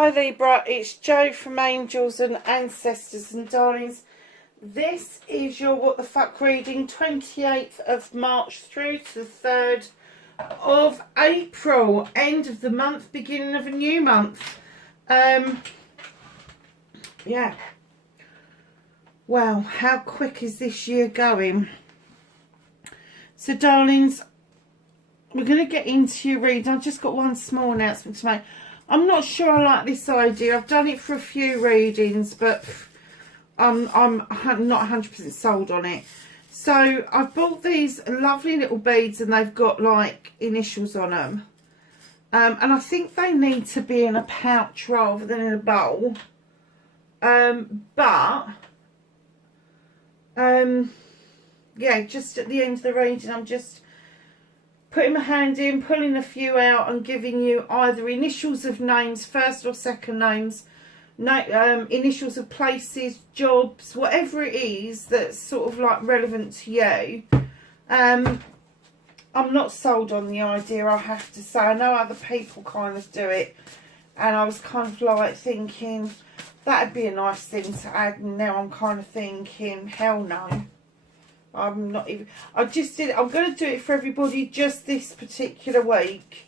Hi Libra, it's Jo from Angels and Ancestors and Darlings. This is your What the Fuck reading, 28th of March through to the 3rd of April. End of the month, beginning of a new month. Yeah. Wow, how quick is this year going? So darlings, we're going to get into your reading. I've just got one small announcement to make. I'm not sure I like this idea. I've done it for a few readings, but I'm not 100% sold on it. So I've bought these lovely little beads and they've got like initials on them. And I think they need to be in a pouch rather than in a bowl. Yeah, just at the end of the reading, I'm just putting my hand in, pulling a few out and giving you either initials of names, first or second names, initials of places, jobs, whatever it is that's sort of like relevant to you. I'm not sold on the idea, I have to say. I know other people kind of do it, and I was kind of like thinking that'd be a nice thing to add, and now I'm kind of thinking, hell no. I'm not even. I'm going to do it for everybody just this particular week.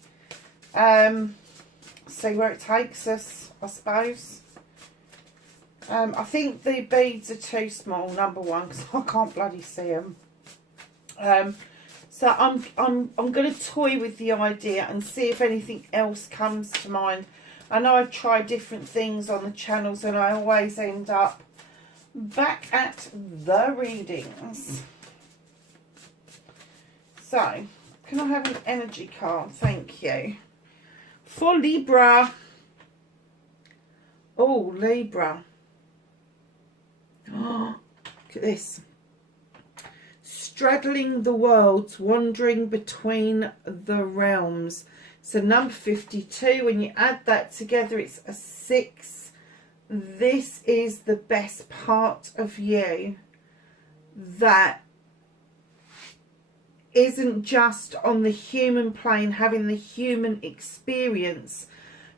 See where it takes us, I suppose. I think the beads are too small, number one, because I can't bloody see them. So I'm going to toy with the idea and see if anything else comes to mind. I know I've tried different things on the channels and I always end up back at the readings. So, can I have an energy card? Thank you. For Libra. Oh, Libra. Oh, look at this. Straddling the worlds, wandering between the realms. So number 52, when you add that together, it's a 6. This is the best part of you that isn't just on the human plane, having the human experience.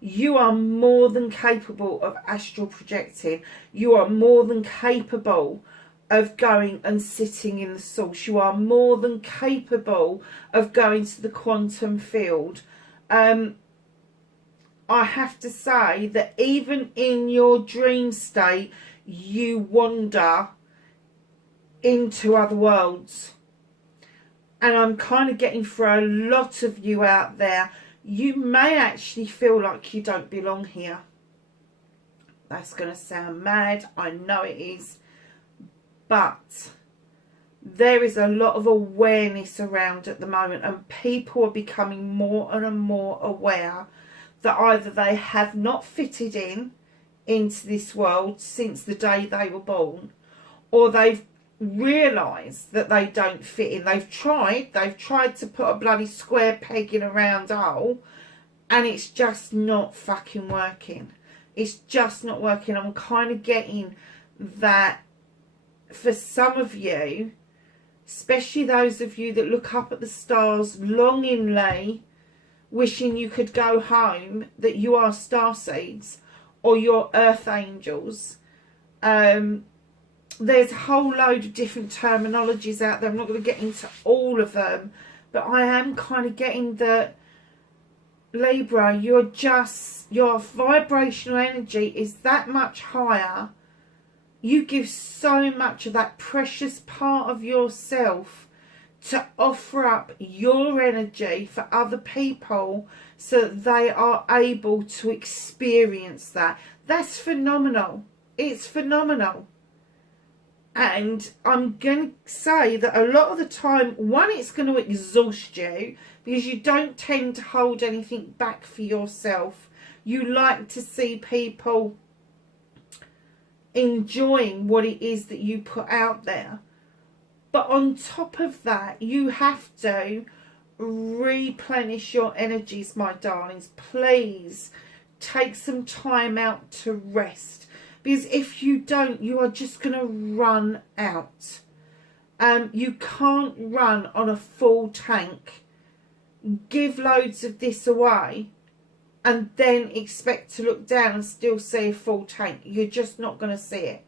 You are more than capable of astral projecting. You are more than capable of going and sitting in the source. You are more than capable of going to the quantum field. I have to say that even in your dream state, you wander into other worlds. And I'm kind of getting for a lot of you out there, you may actually feel like you don't belong here. That's going to sound mad. I know it is. But there is a lot of awareness around at the moment. And people are becoming more and more aware that either they have not fitted into this world since the day they were born, or they've realise that they don't fit in. They've tried to put a bloody square peg in a round hole, and it's just not fucking working. It's just not working. I'm kind of getting that for some of you, especially those of you that look up at the stars longingly, wishing you could go home, that you are starseeds or you're earth angels. There's a whole load of different terminologies out there. I'm not going to get into all of them, but I am kind of getting that, Libra, your vibrational energy is that much higher. You give so much of that precious part of yourself to offer up your energy for other people so that they are able to experience that. That's phenomenal. It's phenomenal. And I'm going to say that a lot of the time, one, it's going to exhaust you because you don't tend to hold anything back for yourself. You like to see people enjoying what it is that you put out there. But on top of that, you have to replenish your energies, my darlings. Please take some time out to rest. Because if you don't, you are just going to run out. You can't run on a full tank. Give loads of this away and then expect to look down and still see a full tank. You're just not going to see it.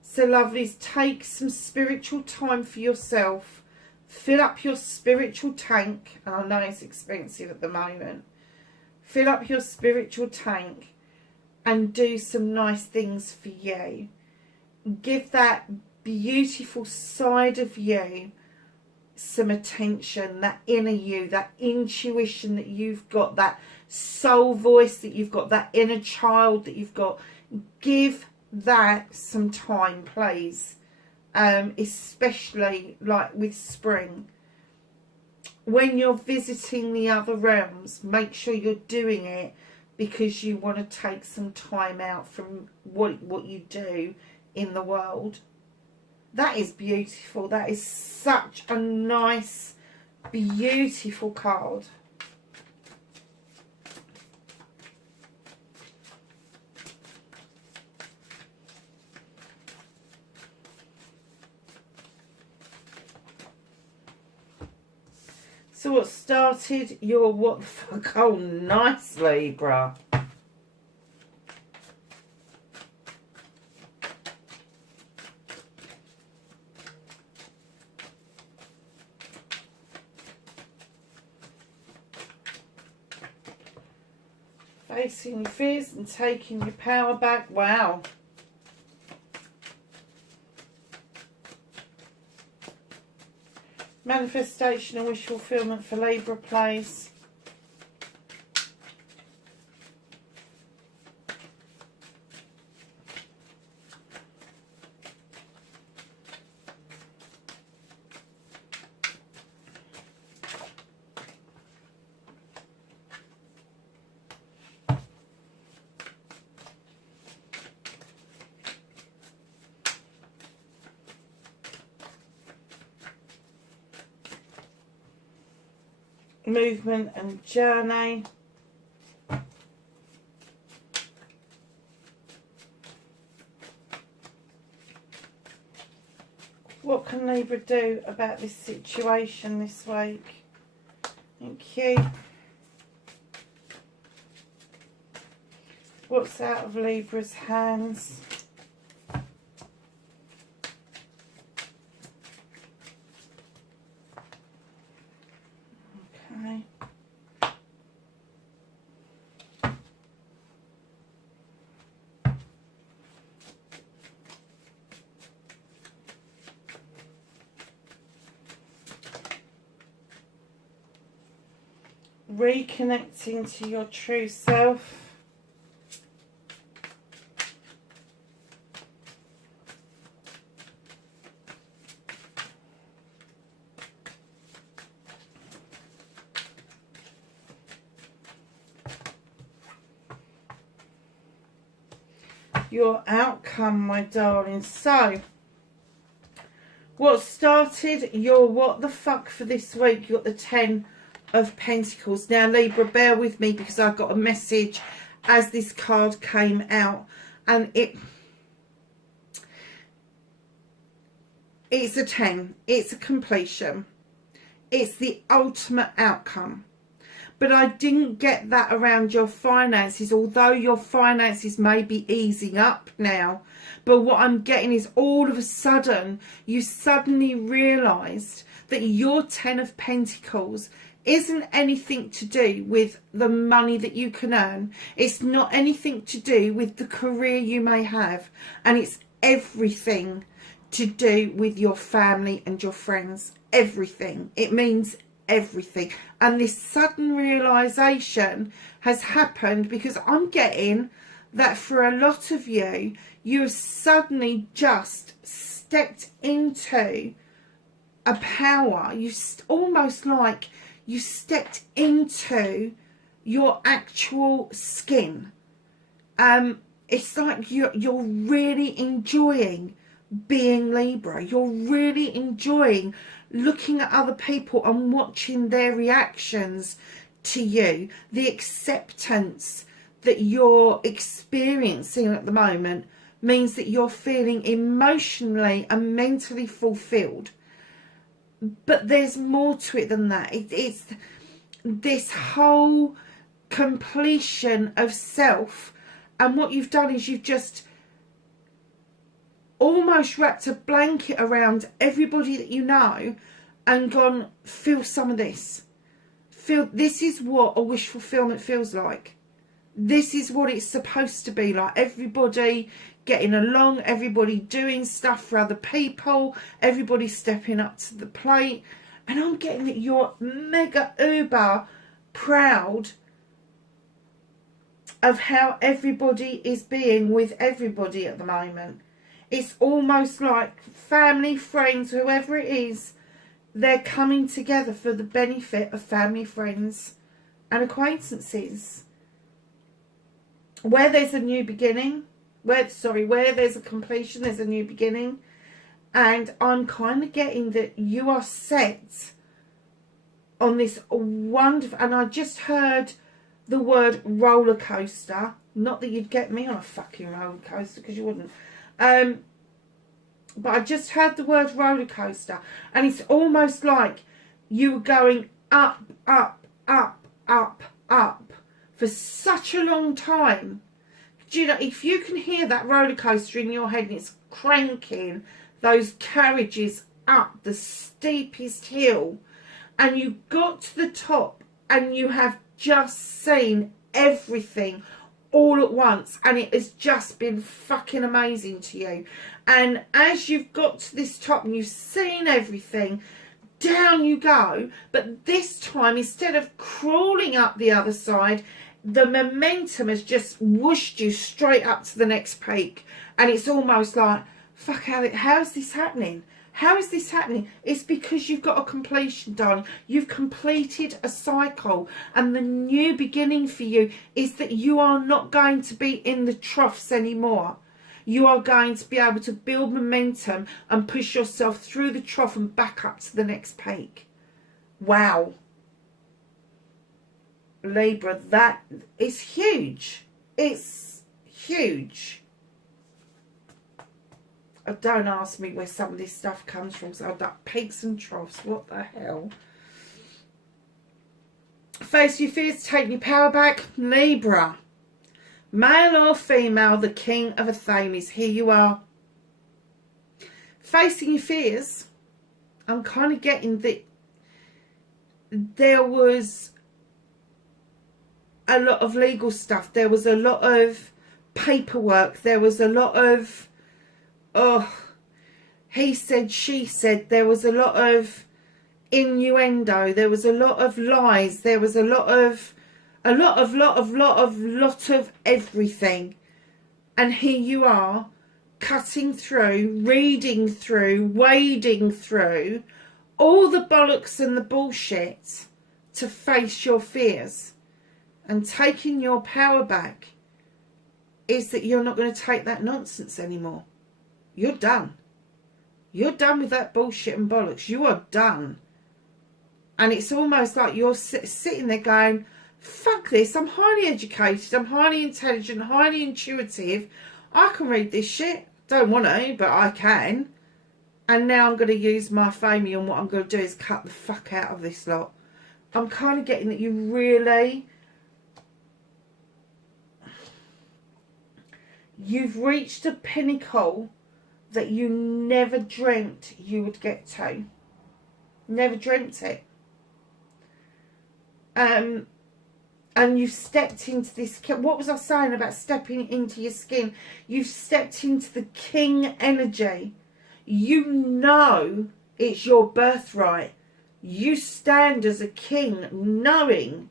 So lovelies, take some spiritual time for yourself. Fill up your spiritual tank. And I know it's expensive at the moment. Fill up your spiritual tank and do some nice things for you. Give that beautiful side of you some attention, that inner you, that intuition that you've got, that soul voice that you've got, that inner child that you've got. Give that some time, please. Especially like with spring. When you're visiting the other realms, make sure you're doing it because you want to take some time out from what you do in the world. That is beautiful. That is such a nice, beautiful card. So what started your what the fuck? Oh, nice, Libra. Facing your fears and taking your power back. Wow. Manifestation and wish fulfillment for Libra, please. Movement and journey. What can Libra do about this situation this week? Thank you. What's out of Libra's hands? Okay. Reconnecting to your true self. Your outcome, my darling. So, what started your what the fuck for this week? You got the 10 of Pentacles. Now, Libra, bear with me because I got a message as this card came out, and it's a 10. It's a completion. It's the ultimate outcome. But I didn't get that around your finances, although your finances may be easing up now. But what I'm getting is all of a sudden, you suddenly realised that your 10 of Pentacles isn't anything to do with the money that you can earn. It's not anything to do with the career you may have. And it's everything to do with your family and your friends. Everything. It means everything. And this sudden realization has happened because I'm getting that for a lot of you, you have suddenly just stepped into a power. Almost like you stepped into your actual skin. It's like you're really enjoying being Libra. You're really enjoying looking at other people and watching their reactions to you. The acceptance that you're experiencing at the moment means that you're feeling emotionally and mentally fulfilled. But there's more to it than that. It's this whole completion of self. And what you've done is you've just almost wrapped a blanket around everybody that you know and gone, feel some of this. Feel, this is what a wish fulfillment feels like. This is what it's supposed to be like. Everybody getting along, everybody doing stuff for other people, everybody stepping up to the plate. And I'm getting that you're mega uber proud of how everybody is being with everybody at the moment. It's almost like family, friends, whoever it is, they're coming together for the benefit of family, friends and acquaintances. Where there's a new beginning, where there's a completion, there's a new beginning. And I'm kind of getting that you are set on this wonderful, and I just heard the word roller coaster. Not that you'd get me on a fucking roller coaster, because you wouldn't. But I just heard the word roller coaster, and it's almost like you were going up, up, up, up, up for such a long time. Do you know, if you can hear that roller coaster in your head and it's cranking those carriages up the steepest hill, and you got to the top and you have just seen everything all at once, and it has just been fucking amazing to you. And as you've got to this top and you've seen everything, down you go. But this time, instead of crawling up the other side, the momentum has just whooshed you straight up to the next peak. And it's almost like, fuck, how is this happening? How is this happening? It's because you've got a completion, darling. You've completed a cycle. And the new beginning for you is that you are not going to be in the troughs anymore. You are going to be able to build momentum and push yourself through the trough and back up to the next peak. Wow. Libra, that is huge. It's huge. Don't ask me where some of this stuff comes from. So I've got peaks and troughs. What the hell? Face your fears, take your power back. Libra. Male or female, the king of Athames. Here you are. Facing your fears. I'm kind of getting that there was a lot of legal stuff. There was a lot of paperwork. There was a lot of, he said, she said. There was a lot of innuendo. There was a lot of lies. There was a lot of everything. And here you are, cutting through, reading through, wading through all the bollocks and the bullshit to face your fears. And taking your power back is that you're not going to take that nonsense anymore. You're done. You're done with that bullshit and bollocks. You are done. And it's almost like you're sitting there going, fuck this, I'm highly educated, I'm highly intelligent, highly intuitive. I can read this shit. Don't want to, but I can. And now I'm going to use my fame, and what I'm going to do is cut the fuck out of this lot. I'm kind of getting that you really... You've reached a pinnacle that you never dreamt you would get to. Never dreamt it. And you've stepped into this... What was I saying about stepping into your skin? You've stepped into the king energy. You know it's your birthright. You stand as a king knowing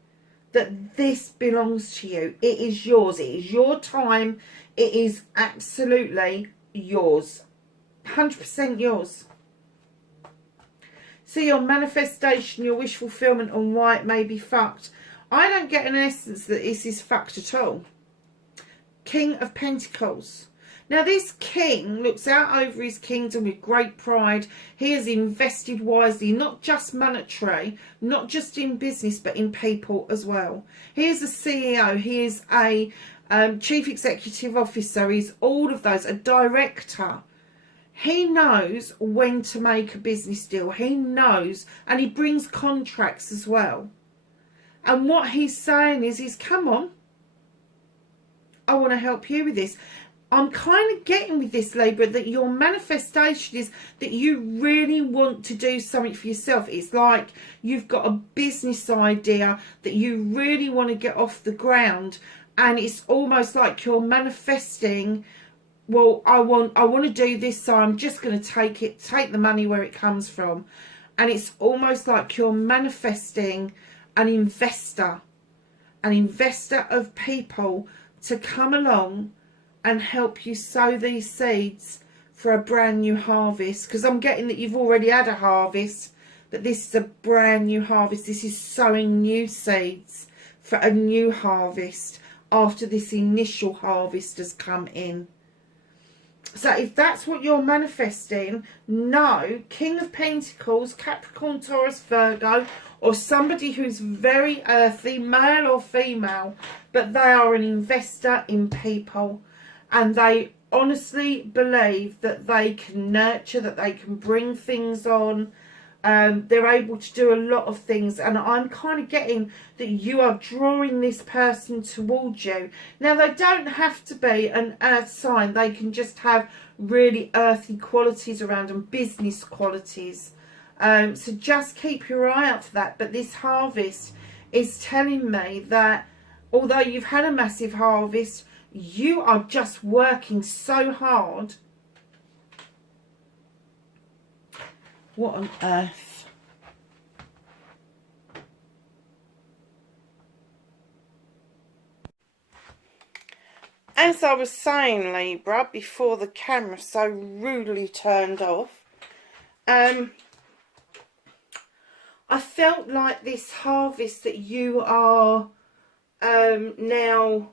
that this belongs to you. It is yours. It is your time. It is absolutely yours. 100% yours. So your manifestation, your wish fulfillment, and why it may be fucked. I don't get an essence that this is fucked at all. King of Pentacles. Now this king looks out over his kingdom with great pride. He has invested wisely, not just monetary, not just in business, but in people as well. He is a CEO. He is a chief executive officer. He's all of those. A director. He knows when to make a business deal. He knows, and he brings contracts as well. And what he's saying is come on, I want to help you with this. I'm kind of getting with this, Libra, that your manifestation is that you really want to do something for yourself. It's like you've got a business idea that you really want to get off the ground, and it's almost like you're manifesting, well, I want to do this, so I'm just going to take the money where it comes from. And it's almost like you're manifesting an investor of people to come along and help you sow these seeds for a brand new harvest. Because I'm getting that you've already had a harvest, but this is a brand new harvest. This is sowing new seeds for a new harvest after this initial harvest has come in. So if that's what you're manifesting, no, King of Pentacles, Capricorn, Taurus, Virgo, or somebody who's very earthy, male or female, but they are an investor in people, and they honestly believe that they can nurture, that they can bring things on. They're able to do a lot of things, and I'm kind of getting that you are drawing this person towards you. Now, they don't have to be an earth sign. They can just have really earthy qualities around them, business qualities. So just keep your eye out for that. But this harvest is telling me that although you've had a massive harvest, you are just working so hard. What on earth? As I was saying, Libra, before the camera so rudely turned off, I felt like this harvest that you are now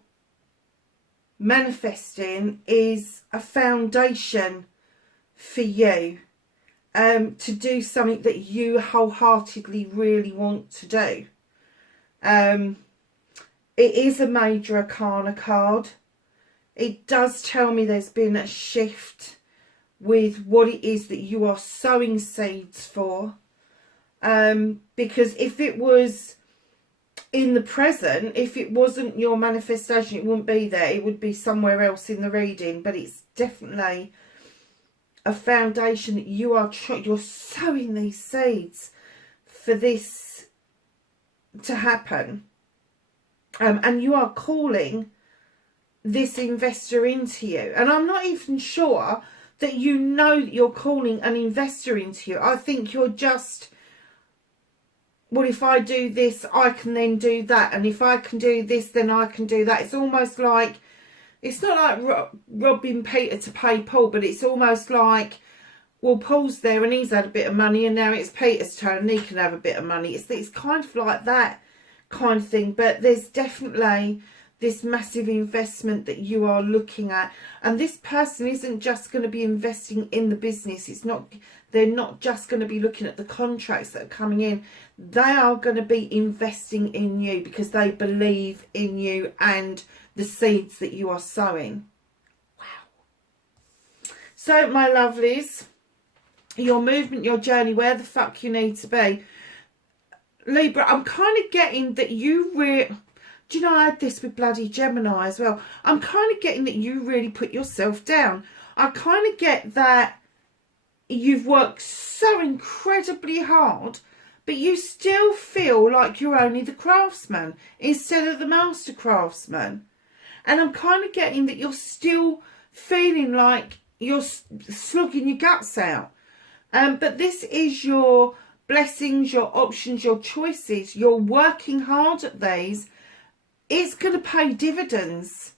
manifesting is a foundation for you. To do something that you wholeheartedly really want to do. It is a major arcana card. It does tell me there's been a shift with what it is that you are sowing seeds for. Because if it was in the present, if it wasn't your manifestation, it wouldn't be there. It would be somewhere else in the reading. But it's definitely a foundation that you're sowing these seeds for this to happen, and you are calling this investor into you. And I'm not even sure that you know that you're calling an investor into you. I think you're just, well, if I do this, I can then do that, and if I can do this, then I can do that. It's almost like, it's not like robbing Peter to pay Paul, but it's almost like, well, Paul's there and he's had a bit of money, and now it's Peter's turn and he can have a bit of money. It's kind of like that kind of thing. But there's definitely this massive investment that you are looking at. And this person isn't just going to be investing in the business. They're not just going to be looking at the contracts that are coming in. They are going to be investing in you because they believe in you and the seeds that you are sowing. Wow. So, my lovelies, your movement, your journey, where the fuck you need to be. Libra, I'm kind of getting that you do you know, I had this with bloody Gemini as well. I'm kind of getting that you really put yourself down. I kind of get that you've worked so incredibly hard, but you still feel like you're only the craftsman instead of the master craftsman. And I'm kind of getting that you're still feeling like you're slugging your guts out. But this is your blessings, your options, your choices. You're working hard at these. It's going to pay dividends.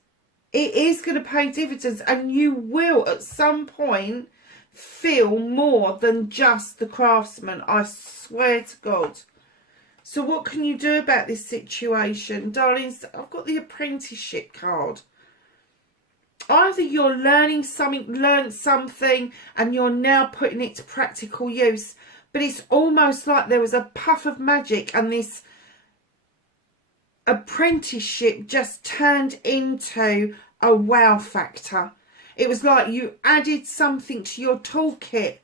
It is going to pay dividends. And you will, at some point, feel more than just the craftsman. I swear to God. So what can you do about this situation? Darlings, I've got the apprenticeship card. Either you're learned something, and you're now putting it to practical use. But it's almost like there was a puff of magic and this apprenticeship just turned into a wow factor. It was like you added something to your toolkit,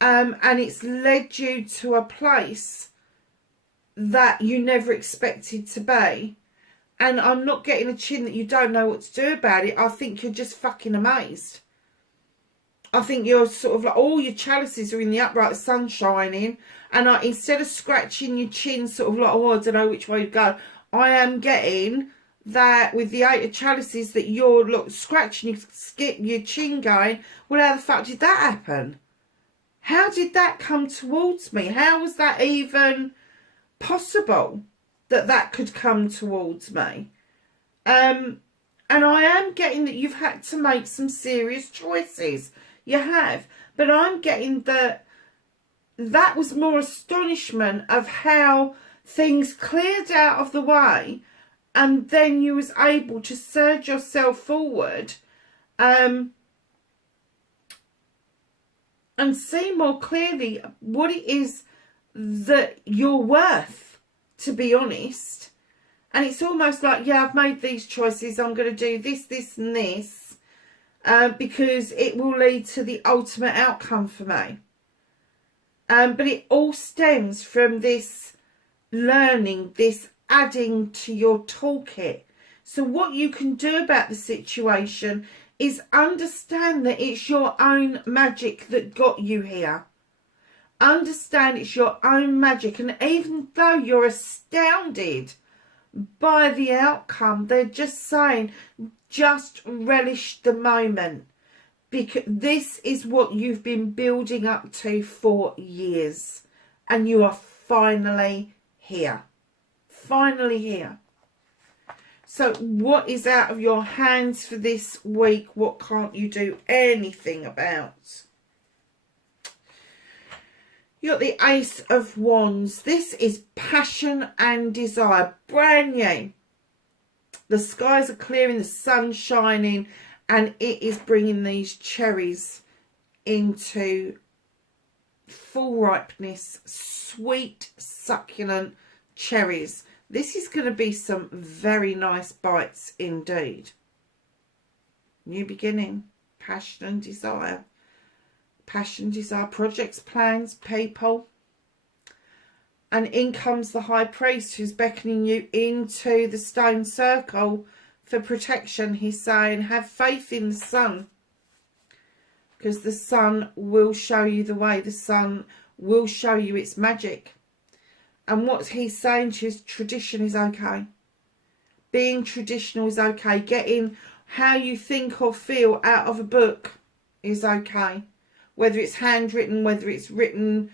and it's led you to a place that you never expected to be. And I'm not getting a chin that you don't know what to do about it. I think you're just fucking amazed. I think you're sort of like, all your chalices are in the upright, the sun's shining. And instead of scratching your chin, sort of like, oh, I don't know which way to go, I am getting that with the 8 of chalices that you're scratching your chin going, well, how the fuck did that happen? How did that come towards me? How was that even possible that that could come towards me? And I am getting that you've had to make some serious choices. You have. But I'm getting that was more astonishment of how things cleared out of the way, and then you was able to surge yourself forward and see more clearly what it is that you're worth, to be honest. And it's almost like, yeah, I've made these choices, I'm going to do this, this and this, because it will lead to the ultimate outcome for me. But it all stems from this learning, this adding to your toolkit. So what you can do about the situation is understand that it's your own magic that got you here. Understand it's your own magic. And even though you're astounded by the outcome, they're just saying, just relish the moment, because this is what you've been building up to for years, and you are finally here. Finally here. So what is out of your hands for this week? What can't you do anything about? You got the Ace of Wands. This is passion and desire. Brand new. The skies are clearing, the sun's shining, and it is bringing these cherries into full ripeness. Sweet, succulent cherries. This is going to be some very nice bites indeed. New beginning, passion and desire. Passion, desire, projects, plans, people. And in comes the High Priest, who's beckoning you into the stone circle for protection. He's saying, have faith in the sun, because the sun will show you the way. The sun will show you its magic. And what he's saying to you is tradition is okay. Being traditional is okay. Getting how you think or feel out of a book is okay. Whether it's handwritten, whether it's written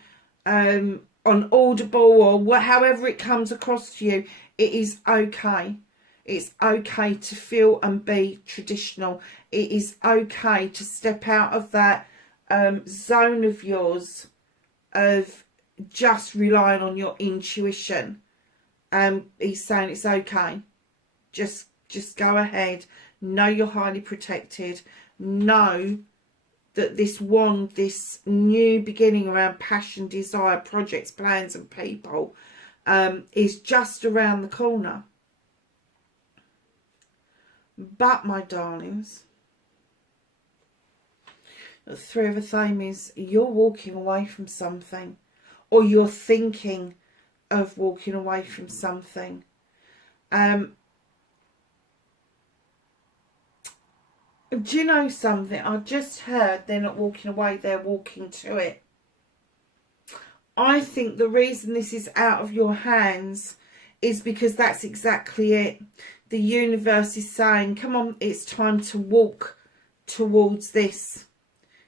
on Audible, or however it comes across to you, it is okay. It's okay to feel and be traditional. It is okay to step out of that zone of yours of just relying on your intuition. He's saying it's okay. Just go ahead. Know you're highly protected. Know that this wand, this new beginning around passion, desire, projects, plans and people is just around the corner. But, my darlings, the Three of Fame is you're walking away from something, or you're thinking of walking away from something. Do you know something? I just heard they're not walking away, they're walking to it. I think the reason this is out of your hands is because that's exactly it. The universe is saying, come on, it's time to walk towards this.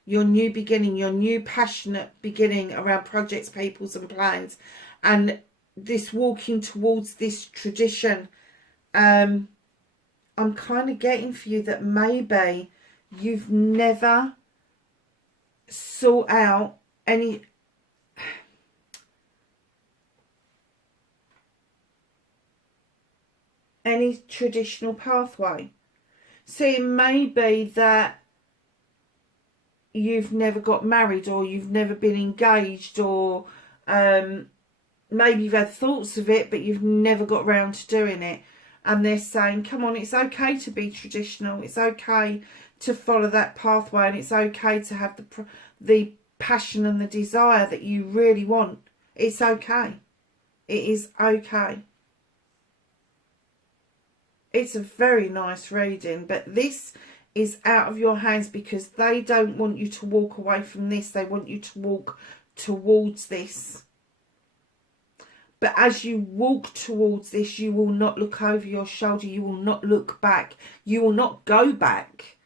Your new beginning, your new passionate beginning around projects, peoples and plans. And this walking towards this tradition. I'm kind of getting for you that maybe you've never sought out any traditional pathway. So it may be that you've never got married, or you've never been engaged, or maybe you've had thoughts of it but you've never got round to doing it. And they're saying, come on, it's okay to be traditional. It's okay to follow that pathway, and it's okay to have the passion and the desire that you really want. It's okay. It is okay. It's a very nice reading, but this is out of your hands because they don't want you to walk away from this. They want you to walk towards this. But as you walk towards this, you will not look over your shoulder. You will not look back. You will not go back.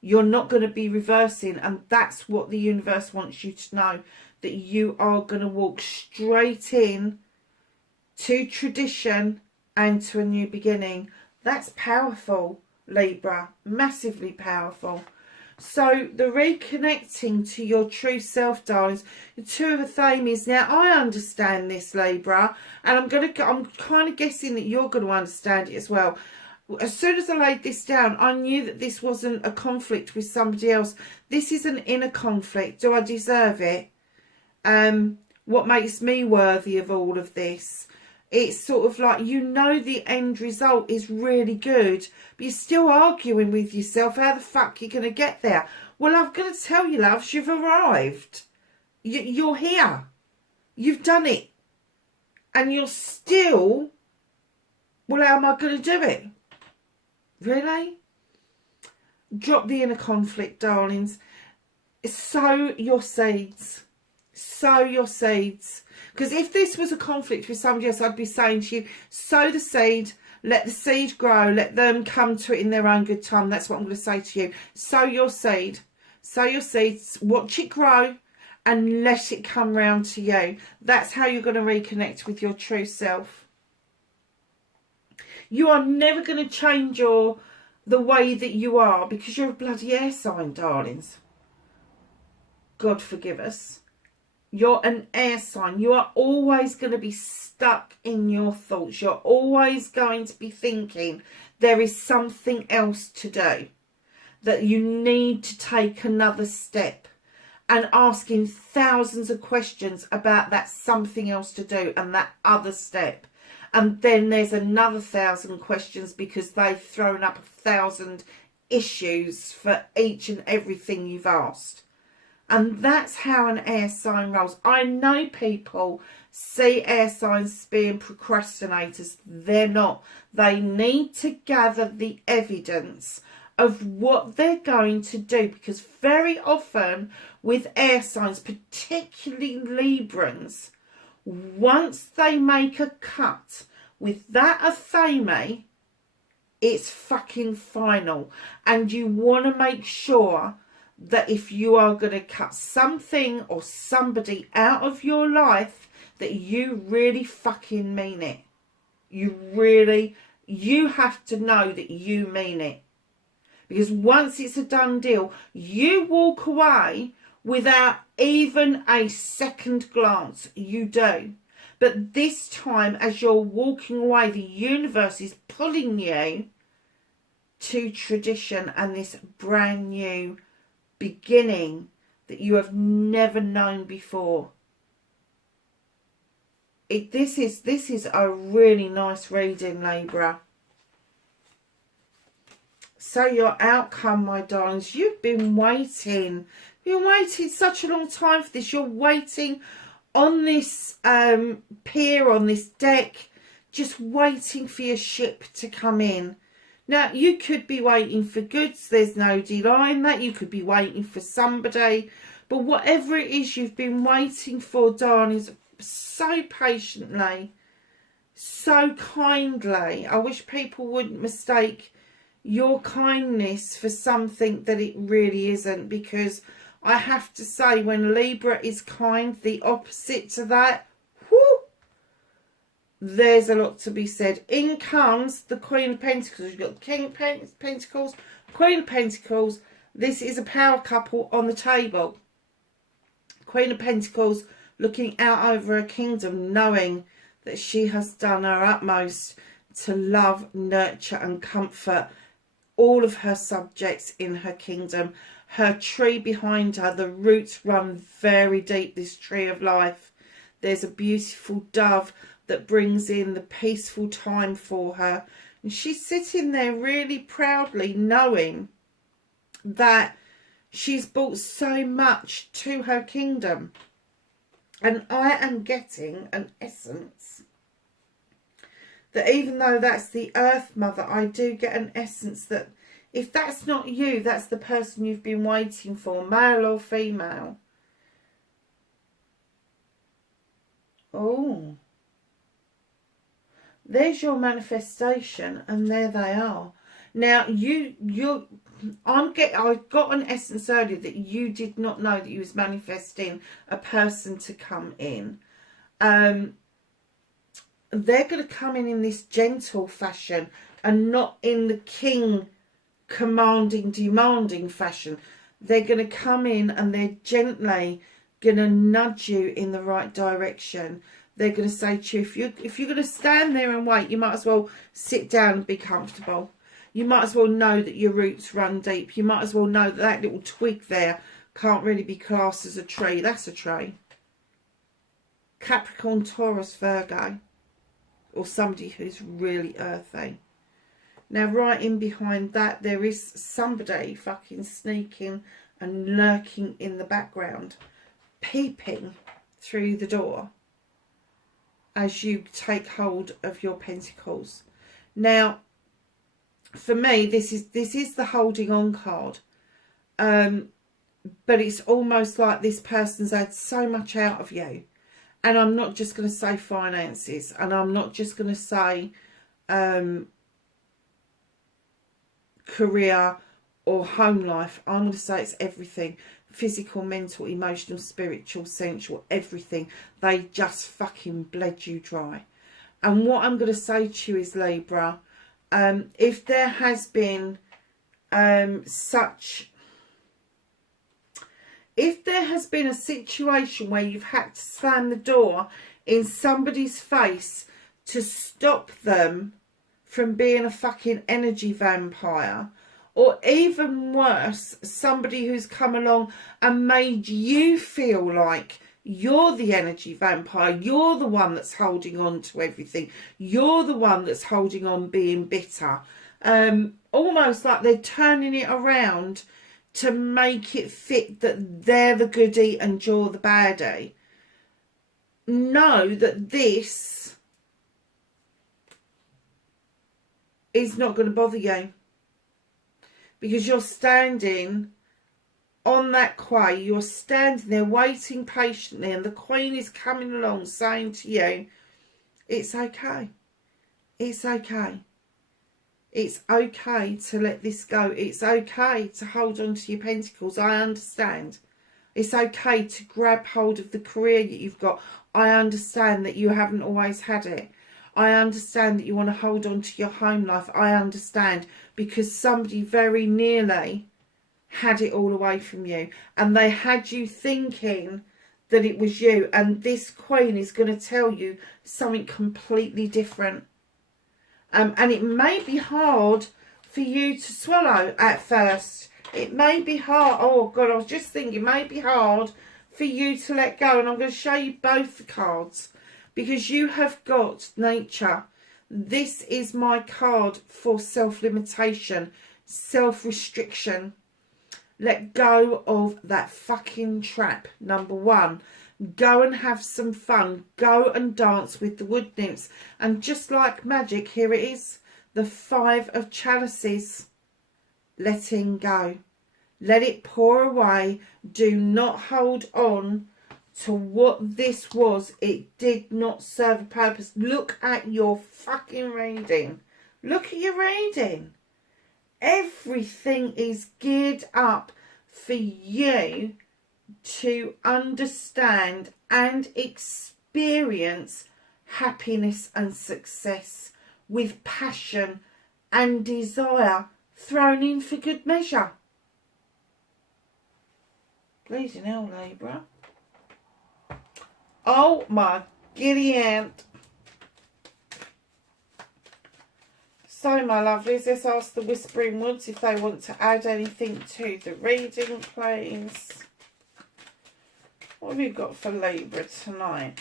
You're not going to be reversing. And that's what the universe wants you to know. That you are going to walk straight in to tradition and to a new beginning. That's powerful, Libra. Massively powerful. So the reconnecting to your true self, darlings. The Two of Athames. Now I understand this, Libra, and I'm kind of guessing that you're going to understand it as well. As soon as I laid this down, I knew that this wasn't a conflict with somebody else. This is an inner conflict. Do I deserve it? What makes me worthy of all of this? It's sort of like, you know, the end result is really good, but you're still arguing with yourself how the fuck you're going to get there. Well, I've got to tell you, loves, you've arrived. You're here. You've done it. And you're still, well, how am I going to do it? Really? Drop the inner conflict, darlings. Sow your seeds. Sow your seeds. Because if this was a conflict with somebody else, I'd be saying to you, sow the seed, let the seed grow, let them come to it in their own good time. That's what I'm going to say to you. Sow your seed. Sow your seeds, watch it grow, and let it come round to you. That's how you're going to reconnect with your true self. You are never going to change the way that you are because you're a bloody air sign, darlings. God forgive us. You're an air sign. You are always going to be stuck in your thoughts. You're always going to be thinking there is something else to do. That you need to take another step. And asking thousands of questions about that something else to do and that other step. And then there's another 1,000 questions because they've thrown up 1,000 issues for each and everything you've asked. And that's how an air sign rolls. I know people see air signs as being procrastinators. They're not. They need to gather the evidence of what they're going to do. Because very often with air signs, particularly Librans, once they make a cut with that Athame, it's fucking final. And you want to make sure that if you are going to cut something or somebody out of your life, that you really fucking mean it. You have to know that you mean it. Because once it's a done deal, you walk away without even a second glance. You do. But this time, as you're walking away, the universe is pulling you to tradition and this brand new beginning that you have never known before. This is a really nice reading, Libra. So your outcome, my darlings, you've been waiting. You've been waiting such a long time for this. You're waiting on this pier, on this deck, just waiting for your ship to come in. Now, you could be waiting for goods. There's no denying that. You could be waiting for somebody. But whatever it is you've been waiting for, darlings, so patiently, so kindly. I wish people wouldn't mistake your kindness for something that it really isn't. Because I have to say, when Libra is kind, the opposite to that, whoo, there's a lot to be said. In comes the Queen of Pentacles. You've got the King of Pentacles, Queen of Pentacles. This is a power couple on the table. Queen of Pentacles looking out over her kingdom, knowing that she has done her utmost to love, nurture and comfort all of her subjects in her kingdom. Her tree behind her, the roots run very deep, this tree of life. There's a beautiful dove that brings in the peaceful time for her. And she's sitting there really proudly, knowing that she's brought so much to her kingdom. And I am getting an essence that even though that's the Earth Mother, I do get an essence that if that's not you, that's the person you've been waiting for, male or female. Oh, there's your manifestation, and there they are. Now I got an essence earlier that you did not know that you was manifesting a person to come in. They're going to come in this gentle fashion and not in the king commanding, demanding fashion. They're going to come in and they're gently going to nudge you in the right direction. They're going to say to you, if you're going to stand there and wait, you might as well sit down and be comfortable. You might as well know that your roots run deep. You might as well know that that little twig there can't really be classed as a tree. That's a tree. Capricorn, Taurus, Virgo. Or somebody who's really earthy. Now, right in behind that, there is somebody fucking sneaking and lurking in the background. Peeping through the door as you take hold of your pentacles. Now, for me, this is the holding on card. But it's almost like this person's had so much out of you. And I'm not just going to say finances. And I'm not just going to say career or home life. I'm going to say it's everything. Physical, mental, emotional, spiritual, sensual, everything. They just fucking bled you dry. And what I'm going to say to you is, Libra, if there has been if there has been a situation where you've had to slam the door in somebody's face to stop them from being a fucking energy vampire, or even worse, somebody who's come along and made you feel like you're the energy vampire, you're the one that's holding on to everything, you're the one that's holding on being bitter, almost like they're turning it around to make it fit that they're the goodie and you're the baddie. Know that this is not going to bother you, because you're standing on that quay, you're standing there waiting patiently, and the Queen is coming along saying to you, it's okay, it's okay, it's okay to let this go, it's okay to hold on to your pentacles, I understand, it's okay to grab hold of the career that you've got, I understand that you haven't always had it, I understand that you want to hold on to your home life, I understand, because somebody very nearly had it all away from you, and they had you thinking that it was you, and this Queen is going to tell you something completely different, and it may be hard for you to swallow at first. It may be hard. Oh God, I was just thinking, it may be hard for you to let go, and I'm going to show you both the cards, because you have got nature. This is my card for self-limitation, self-restriction. Let go of that fucking trap. Number one, go and have some fun. Go and dance with the wood nymphs. And just like magic, here it is. The 5 of chalices. Letting go. Let it pour away. Do not hold on to what this was. It did not serve a purpose. Look at your fucking reading. Look at your reading. Everything is geared up for you to understand and experience happiness and success with passion and desire thrown in for good measure. Please, hell, Libra. Oh my giddy aunt. So, my lovelies, let's ask the Whispering Woods if they want to add anything to the reading, please. What have you got for Libra tonight?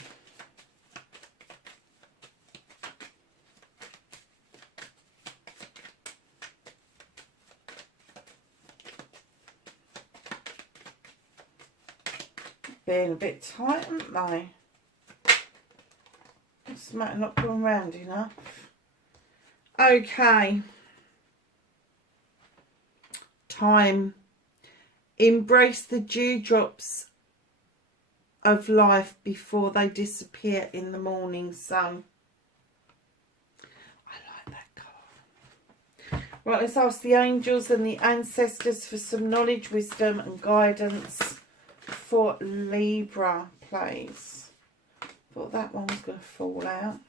Being a bit tight, aren't they? This might not come round enough. Okay. Time. Embrace the dewdrops of life before they disappear in the morning sun. I like that card. Right, let's ask the angels and the ancestors for some knowledge, wisdom and guidance for Libra, please. Thought that one was going to fall out.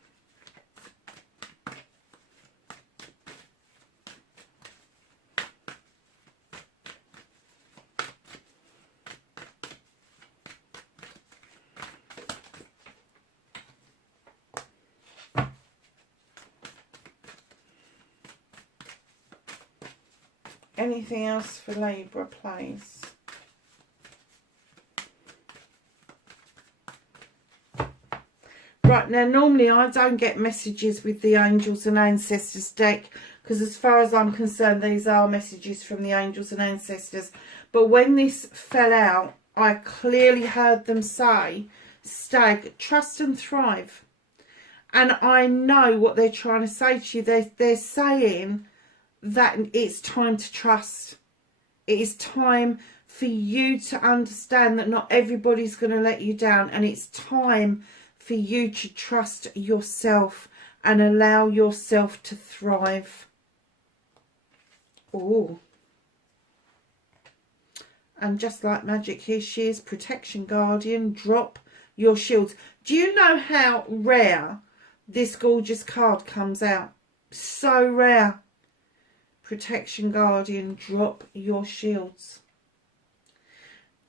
Anything else for Libra, please? Right, now normally I don't get messages with the angels and ancestors deck, because as far as I'm concerned these are messages from the angels and ancestors. But when this fell out, I clearly heard them say, Stag, trust and thrive. And I know what they're trying to say to you. They're saying that it's time to trust. It is time for you to understand that not everybody's going to let you down, and it's time for you to trust yourself and allow yourself to thrive. Oh, and just like magic, here she is, protection guardian. Drop your shields. Do you know how rare this gorgeous card comes out? So rare. Protection guardian, drop your shields.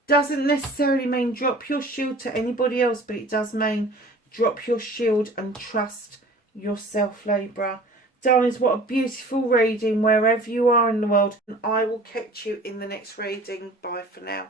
Doesn't necessarily mean drop your shield to anybody else, but it does mean drop your shield and trust yourself, Libra. Darlings, what a beautiful reading wherever you are in the world. And I will catch you in the next reading. Bye for now.